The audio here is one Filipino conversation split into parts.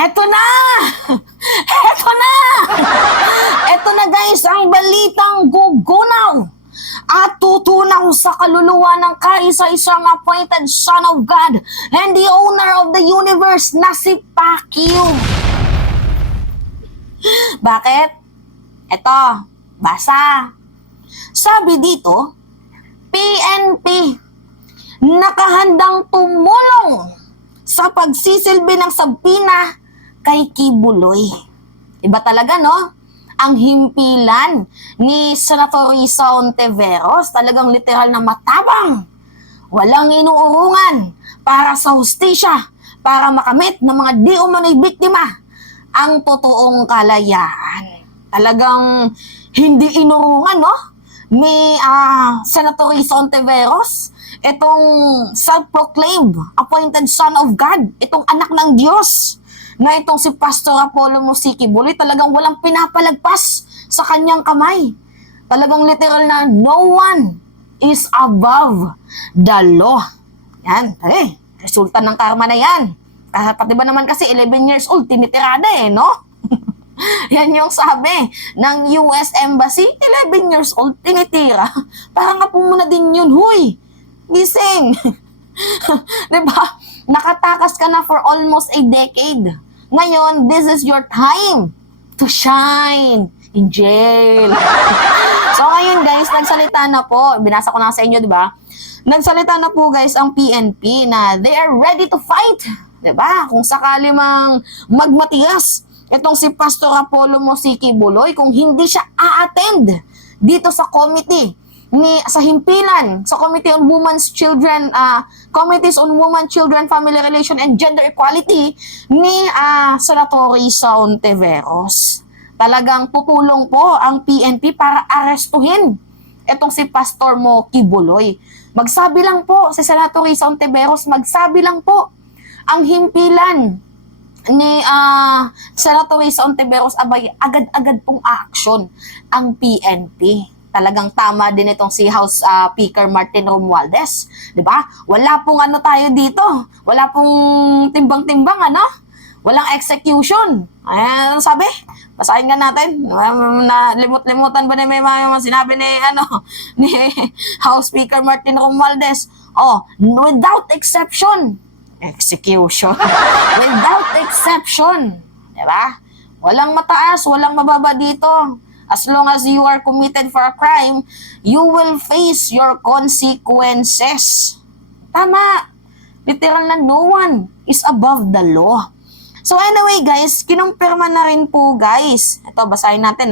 Eto na! Eto na! Eto na guys, ang balitang gugunaw at tutunaw sa kaluluwa ng kaisa-isang appointed son of God and the owner of the universe na si Pacquiao. Bakit? Eto, basa. Sabi dito, PNP nakahandang tumulong sa pagsisilbi ng sabina kay Kibuloy. Iba talaga, no? Ang himpilan ni Senator Risa Hontiveros, talagang literal na matabang. Walang inuurungan para sa hustisya, para makamit ng mga di umano'y biktima ang totoong kalayaan. Talagang hindi inurungan, no? Ni Senator Risa Hontiveros, itong self-proclaimed appointed son of God, itong anak ng Diyos, na itong si Pastor Apollo Kibuloy, talagang walang pinapalagpas sa kanyang kamay. Talagang literal na no one is above the law. Yan, resulta ng karma na yan. Pati ba naman kasi 11 years old, tinitirada no? Yan yung sabi ng US Embassy, 11 years old, tinitira. Parang nga po muna din yun, huy, gising. Diba? Nakatakas ka na for almost a decade. Ngayon, this is your time to shine in jail. So ngayon guys, nagsalita na po, binasa ko na sa inyo, di ba? Nagsalita na po guys ang PNP na they are ready to fight. Di ba? Kung sakali mang magmatigas itong si Pastor Apollo Kibuloy, kung hindi siya a-attend dito sa committee, sa himpilan, sa Committee on Women's Children, Committees on Women, Children, Family Relation, and Gender Equality ni Senator Risa Hontiveros. Talagang tutulong po ang PNP para arestuhin itong si Pastor Kibuloy. Magsabi lang po si Senator Risa Hontiveros, magsabi lang po ang himpilan ni Senator Risa Hontiveros, abay, agad-agad pong action ang PNP. Talagang tama din itong si House Speaker Martin Romualdez, 'di ba? Wala pong ano tayo dito. Wala pong timbang-timbang, Walang execution. Ano sabi? Basahin nga natin. Na limot-limutan ba na may mga sinabi ni ni House Speaker Martin Romualdez? Without exception. Execution. Without exception. 'Di ba? Walang mataas, walang mababa dito. As long as you are committed for a crime, you will face your consequences. Tama. Literal na no one is above the law. So anyway guys, kinumpirma na rin po guys. Ito, basahin natin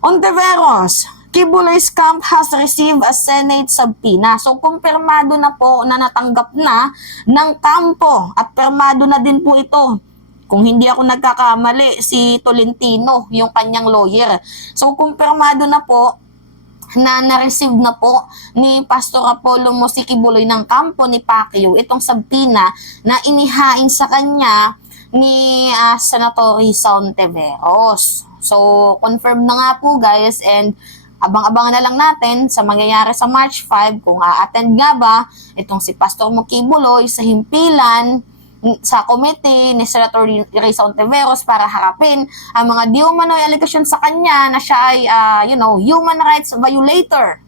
Hontiveros, Kibuloy's camp has received a Senate subpoena. So kumpirmado na po na natanggap na ng kampo at pirmado na din po ito. Kung hindi ako nagkakamali, si Tolentino, yung kanyang lawyer. So, kumpirmado na po na na-receive na po ni Pastor Apollo Kibuloy ng kampo ni Pacquiao itong subpoena na inihain sa kanya ni Senator Risa Hontiveros. So, confirm na nga po guys, and abang-abangan na lang natin sa mangyayari sa March 5 kung a-attend nga ba itong si Pastor Kibuloy sa himpilan sa committee ni Senator Risa Hontiveros para harapin ang mga di umano'y allegation sa kanya na siya ay, human rights violator,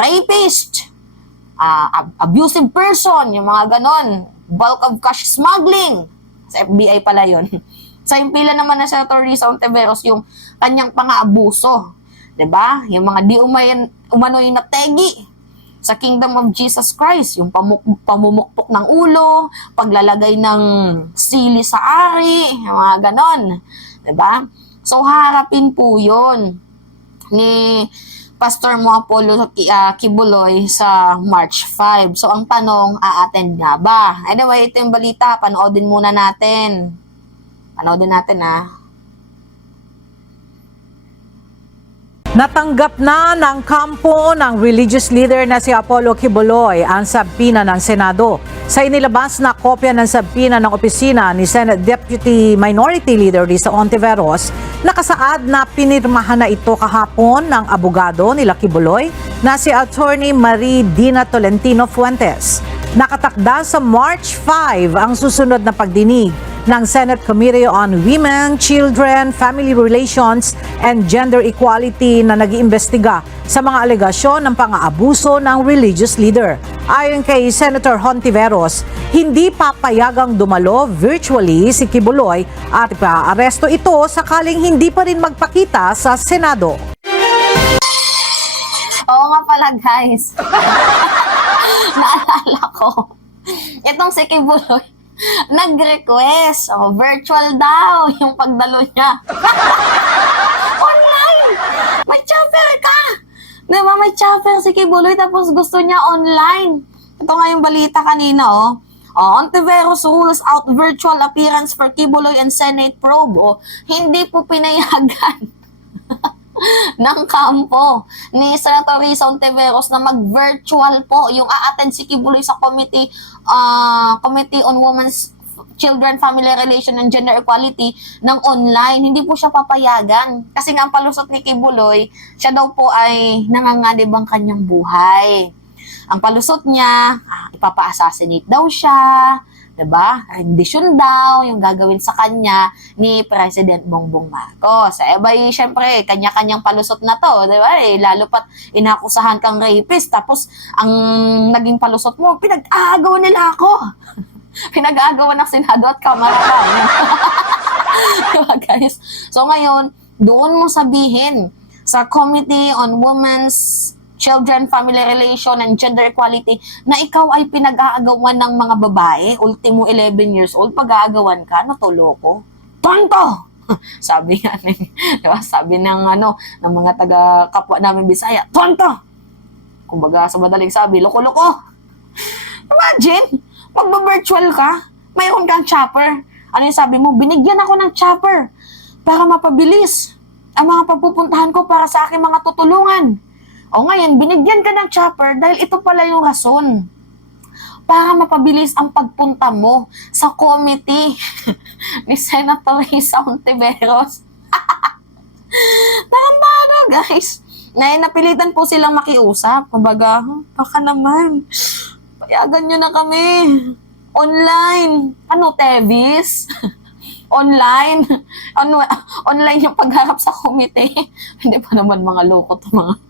rapist, abusive person, yung mga ganon, bulk of cash smuggling. Sa FBI pala yun. Sa himpilan naman na Senator Risa Hontiveros, yung kanyang pang-aabuso. Diba? Yung mga di umano'y nategi sa Kingdom of Jesus Christ, yung pamumukpok ng ulo, paglalagay ng sili sa ari, yung mga ganon. Diba? So, harapin po yun ni Pastor Apollo Kibuloy sa March 5. So, ang tanong, a-attend nga ba? Anyway, ito yung balita. Panoodin muna natin. Panoodin natin, Natanggap na ng kampo ng religious leader na si Apollo Kibuloy ang subpoena ng Senado. Sa inilabas na kopya ng subpoena ng opisina ni Senate Deputy Minority Leader Risa Hontiveros, nakasaad na pinirmahan na ito kahapon ng abogado nila Kibuloy na si Attorney Marie Dina Tolentino Fuentes. Nakatakda sa March 5 ang susunod na pagdinig ng Senate Committee on Women, Children, Family Relations, and Gender Equality na nag-iimbestiga sa mga alegasyon ng pang-aabuso ng religious leader. Ayon kay Senator Hontiveros, hindi papayagang dumalo virtually si Kibuloy at ipaaresto ito sakaling hindi pa rin magpakita sa Senado. Oo nga pala, guys. Naalala ko. Itong si Kibuloy, nag-request. Virtual daw yung pagdalo niya. Online! May chopper ka! Diba, may chopper si Kibuloy tapos gusto niya online. Ito nga yung balita kanina, Hontiveros rules out virtual appearance for Kibuloy and Senate probe. Hindi po pinayagan ng kampo ni Senator Risa Hontiveros na mag-virtual po yung a-attend si Kibuloy sa Committee on Women's, Children, Family Relation, and Gender Equality ng online. Hindi po siya papayagan. Kasi nga ang palusot ni Kibuloy, siya daw po ay nanganganib ang kanyang buhay. Ang palusot niya, ipapa-assassinate daw siya, diba? Rendition daw yung gagawin sa kanya ni President Bongbong Marcos. Syempre, kanya-kanyang palusot na to, diba? Lalo pat inakusahan kang rapist, tapos ang naging palusot mo, pinag-aagawan nila ako. Pinag-aagawan ng Senado at Kamara. Diba, guys? So ngayon, doon mo sabihin sa Committee on Women's, Children, Family Relation, and Gender Equality na ikaw ay pinag-aagawan ng mga babae, ultimo 11 years old, pag-aagawan ka, natuloko. Tonto! Sabi nga, diba? Sabi ng mga taga-kapwa namin Bisaya, tonto! Kumbaga, sa madaling sabi, loko-loko! Imagine, magba-virtual ka, mayroon kang chopper. Ano yung sabi mo? Binigyan ako ng chopper para mapabilis ang mga pagpupuntahan ko para sa aking mga tutulungan. O ngayon, binigyan ka ng chopper dahil ito pala yung rason para mapabilis ang pagpunta mo sa committee ni Senator Risa Hontiveros. Tama na, guys. Napilitan po silang makiusap. Kumbaga, baka naman, payagan nyo na kami. Online. Tevis? Online. Online yung pagharap sa committee. Hindi pa naman mga loko to mga.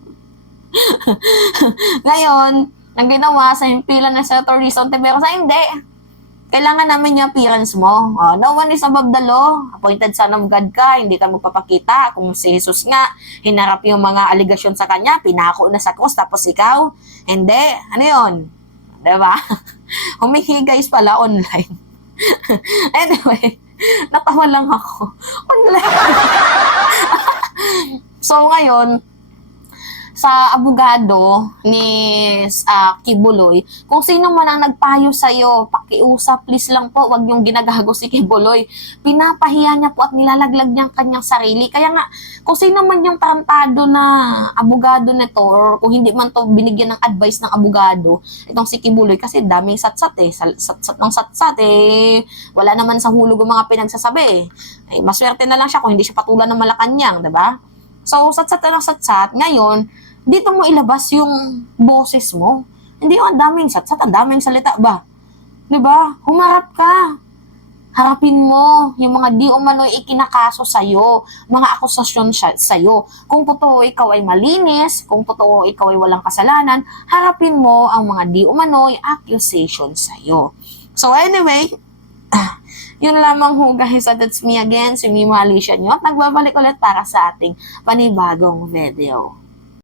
Ngayon, ang ginawa sa himpilan ng Senator Risa Hontiveros, hindi. Kailangan namin yung appearance mo. No one is above the law. Appointed son of God ka, hindi ka magpapakita. Kung si Jesus nga, hinarap yung mga aligasyon sa kanya, pinako na sa cross, tapos ikaw, hindi. Ano yun? Diba? Humingi guys pala online. Anyway, natawa lang ako. Online. So ngayon, sa abogado ni Kibuloy, kung sino man ang nagpayo sa'yo, pakiusap, please lang po, wag yung ginagago si Kibuloy. Pinapahiya niya po at nilalaglag niya ang kanyang sarili. Kaya nga, kung sino man yung tarantado na abogado nito, or kung hindi man to binigyan ng advice ng abogado, itong si Kibuloy, kasi daming satsat satsat ng satsat wala naman sa hulog ang mga pinagsasabi maswerte na lang siya kung hindi siya patulan ng Malacanang, diba? So, satsat na ng satsat. Ngayon, dito mo ilabas yung boses mo. Hindi yung ang daming satsat, ang daming salita ba? Diba? Humarap ka. Harapin mo yung mga di umano'y ikinakaso sa'yo, mga akusasyon sa'yo. Kung totoo ikaw ay malinis, kung totoo ikaw ay walang kasalanan, harapin mo ang mga di umano'y accusation sa'yo. So anyway, yun lamang ho guys, that's me again, si Mima Alicia nyo, at nagbabalik ulit para sa ating panibagong video.